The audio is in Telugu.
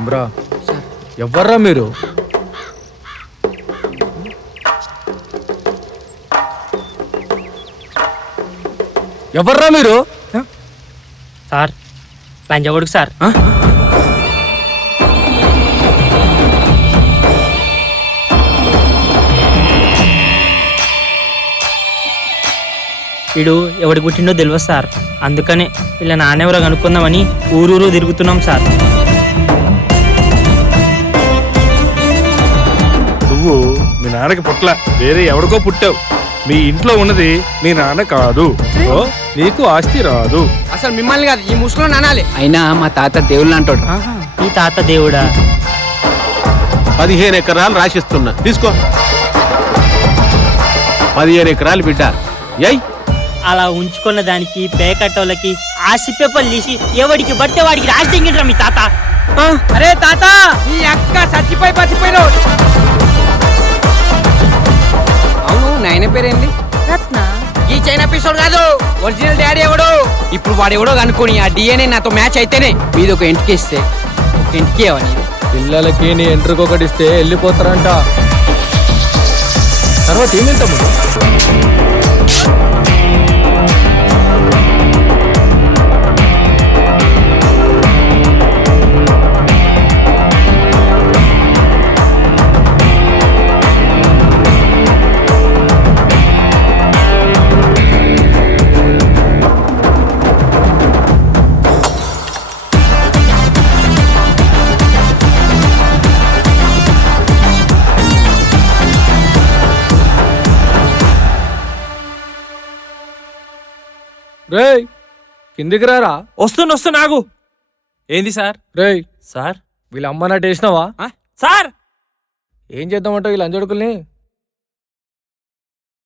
ఎమ్రా ఎవర్రా మీరు? ఎవర్రా మీరు? సార్ లంచగొడుకు సార్. వీడు ఎవడి పుట్టిండో తెలియదు సార్, అందుకనే వీళ్ళ నాన్నెవరో కనుక్కుందామని ఊరూరు తిరుగుతున్నాం సార్. నువ్వు మీ నాన్నకి పుట్ల వేరే ఎవరికో పుట్టావు. మీ ఇంట్లో ఉన్నది మీ నాన్న కాదు, నీకు ఆస్తి రాదు. అసలు మిమ్మల్ని కాదు ఈ ముసలో నానాలి. అయినా మా తాత దేవుళ్ళు అంటాడు. ఈ తాత దేవుడా? 15 ఎకరాలు రాసిస్తున్నా, తీసుకో. 15 ఎకరాలు బిడ్డ. ఏయ్ అలా ఉంచుకున్న దానికి పేకట్టోళ్ళకి ఆస్తి పేపర్లు తీసి ఎవడికి పడితే వాడికి రాసి తెంగిండ్రా మీ తాత. అరే తాత ఈ అక్క చచ్చిపోయి బతిపోయినావు. అవును నాయన పేరేంది? రత్న. ఈ చైనా ఎపిసోడ్ కాదు, ఒరిజినల్ డాడీ ఎవడు? ఇప్పుడు వాడు ఎవడో కనుక్కొని ఆ డిఎన్ఏ నాతో మ్యాచ్ అయితేనే మీది ఒక ఇంటికి ఇస్తే ఒక ఇంటికి అవని పిల్లలకి నీ ఎంట్రుకు ఒకటి ఇస్తే వెళ్ళిపోతారంట. తర్వాత ఏమేంట రేయ్ కిందికి రారా. వస్తున్నా ఆగు. ఏంది సార్? రేయ్ సార్ వీళ్ళ అమ్మ నాటి వేసినావా? సార్ ఏం చేద్దామంటావు వీళ్ళ అంజడుకుల్ని?